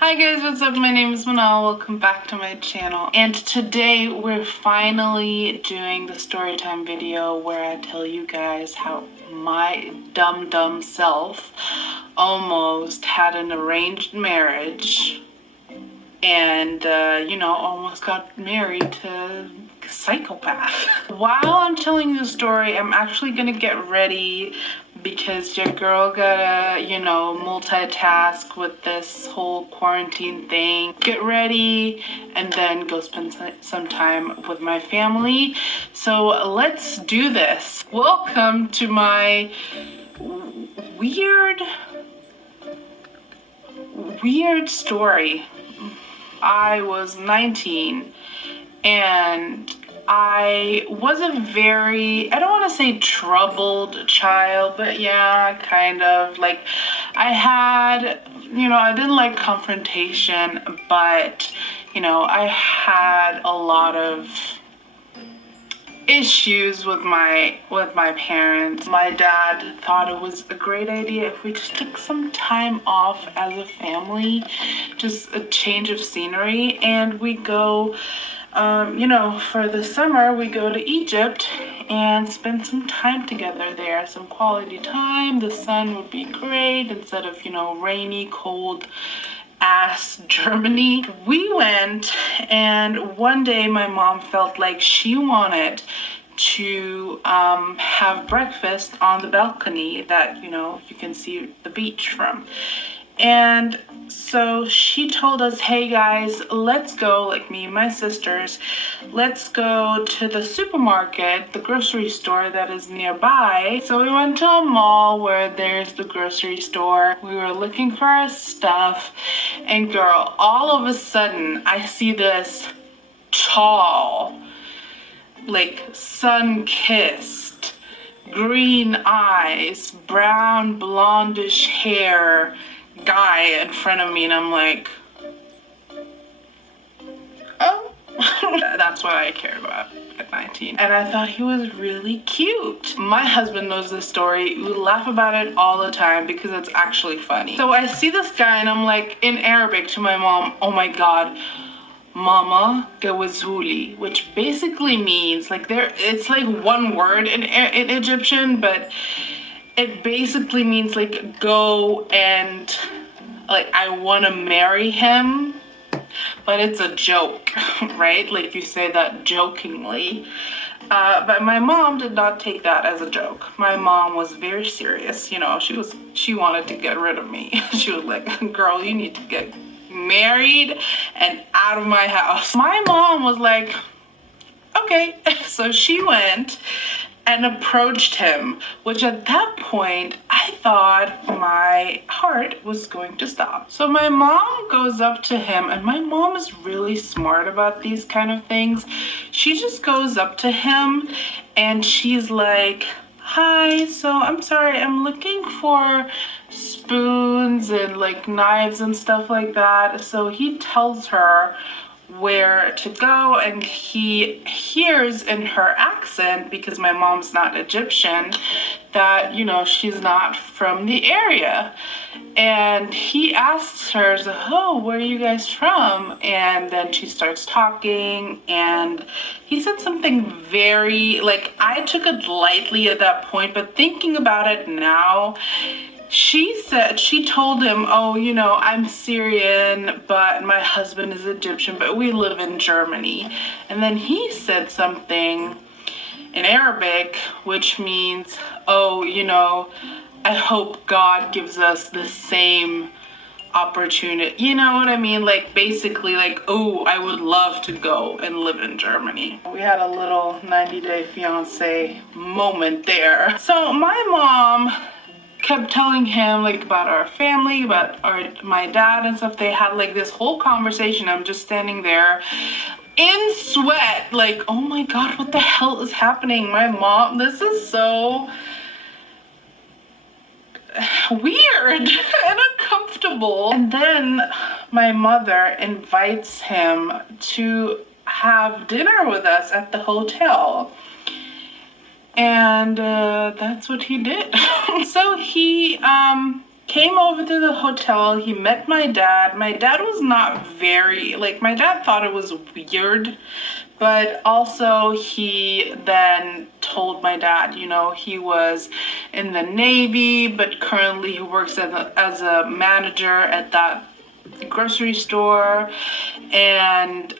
Hi guys, what's up? My name is Manal. Welcome back to my channel. And today we're finally doing the story time video where I tell you guys how my dumb self almost had an arranged marriage and almost got married to a psychopath. While I'm telling the story, I'm actually gonna get ready because your girl gotta, multitask with this whole quarantine thing. Get ready and then go spend some time with my family. So let's do this. Welcome to my weird story. I was 19 and I was a very, I don't want to say troubled child, but yeah, kind of. Like, I had, I didn't like confrontation, but, I had a lot of issues with my parents. My dad thought it was a great idea if we just took some time off as a family, just a change of scenery, and we go for the summer, we go to Egypt and spend some time together there, some quality time. The sun would be great instead of, rainy, cold ass Germany. We went, and one day my mom felt like she wanted to have breakfast on the balcony that, you can see the beach from. And so she told us, hey guys, let's go, like me and my sisters, let's go to the supermarket, the grocery store that is nearby. So we went to a mall where there's the grocery store. We were looking for our stuff, and girl, all of a sudden I see this tall, like sun-kissed, green eyes, brown blondish hair guy in front of me, and I'm like, oh. That's what I cared about at 19. And I thought he was really cute. My husband knows this story. We laugh about it all the time because it's actually funny. So I see this guy and I'm like, in Arabic to my mom, oh my god, Mama Gawazuli, which basically means, like, it's like one word in Egyptian, but it basically means like go and, like, I want to marry him, but it's a joke, right? Like, you say that jokingly. But my mom did not take that as a joke. My mom was very serious. She wanted to get rid of me. She was like, girl, you need to get married and out of my house. My mom was like, okay. So she went and approached him, which at that point I thought my heart was going to stop. So my mom goes up to him, and my mom is really smart about these kind of things. She just goes up to him and she's like, hi, so I'm sorry, I'm looking for spoons and like knives and stuff like that. So he tells her where to go, and he hears in her accent, because my mom's not Egyptian, that she's not from the area. And he asks her, oh, where are you guys from? And then she starts talking, and he said something very, like, I took it lightly at that point, but thinking about it now, she told him, oh, I'm Syrian, but my husband is Egyptian, but we live in Germany. And then he said something in Arabic, which means, oh, I hope God gives us the same opportunity. You know what I mean? Like, basically, like, oh, I would love to go and live in Germany. We had a little 90-day fiance moment there. So my mom kept telling him, like, about our family, about my dad and stuff. They had like this whole conversation. I'm just standing there in sweat, like, oh my god, what the hell is happening? My mom, this is so weird and uncomfortable. And then my mother invites him to have dinner with us at the hotel. And that's what he did. So he came over to the hotel. He met my dad. My dad was not very, like, my dad thought it was weird, but also he then told my dad, you know, he was in the Navy, but currently he works as a manager at that grocery store. And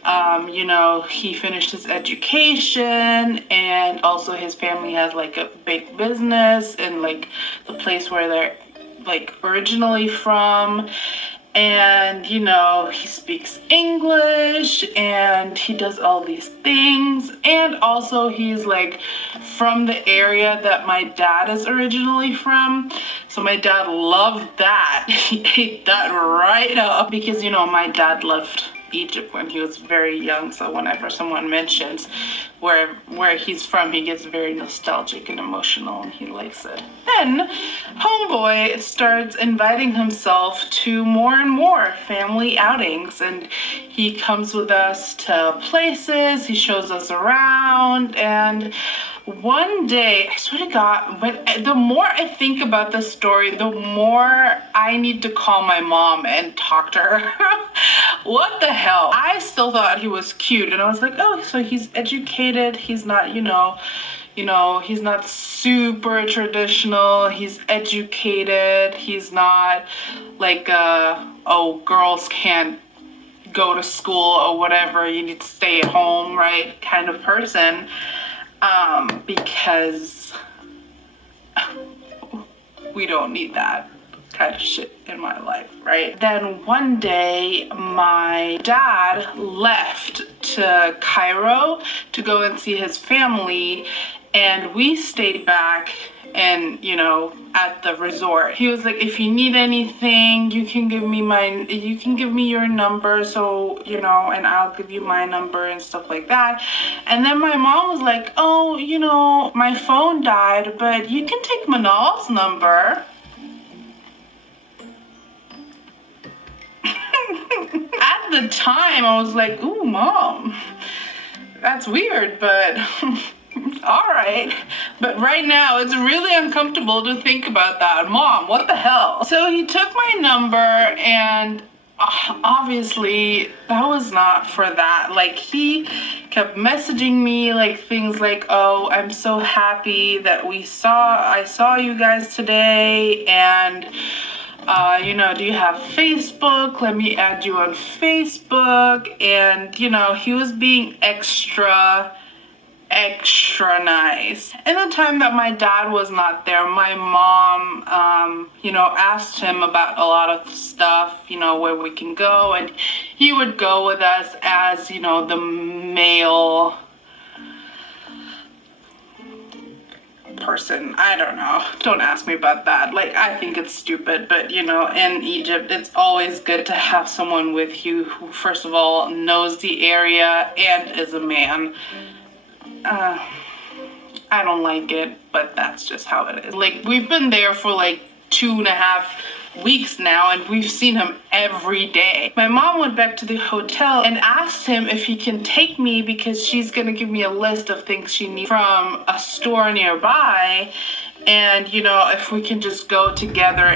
you know, he finished his education, and also his family has like a big business in like the place where they're like originally from. And you know, he speaks English and he does all these things, and also he's like from the area that my dad is originally from. So my dad loved that. He ate that right up, because you know, my dad left Egypt when he was very young. So whenever someone mentions where he's from, he gets very nostalgic and emotional, and he likes it. Then homeboy starts inviting himself to more and more family outings, and he comes with us to places, he shows us around. And one day, I swear to God, the more I think about this story, the more I need to call my mom and talk to her. What the hell? I still thought he was cute, and I was like, oh, so he's educated, he's not, you know, he's not super traditional, he's educated, he's not like, oh, girls can't go to school or whatever, you need to stay at home, right, kind of person. Because we don't need that kind of shit in my life, right? Then one day, my dad left to Cairo to go and see his family, and we stayed back and, you know, at the resort. He was like, if you need anything, you can give me your number, so, you know, and I'll give you my number and stuff like that. And then my mom was like, oh, you know, my phone died, but you can take Manal's number. At the time, I was like, ooh, Mom, that's weird, but all right. But right now, it's really uncomfortable to think about that. Mom, what the hell? So he took my number, and obviously that was not for that. Like, he kept messaging me like things like, oh, I'm so happy that I saw you guys today, and you know, do you have Facebook? Let me add you on Facebook. And you know, he was being extra nice. In the time that my dad was not there, my mom, you know, asked him about a lot of stuff, you know, where we can go, and he would go with us as, you know, the male person. I don't know. Don't ask me about that. Like, I think it's stupid, but you know, in Egypt, it's always good to have someone with you who, first of all, knows the area and is a man. I don't like it, but that's just how it is. Like, we've been there for like 2.5 weeks now, and we've seen him every day. My mom went back to the hotel and asked him if he can take me, because she's gonna give me a list of things she needs from a store nearby, and you know, if we can just go together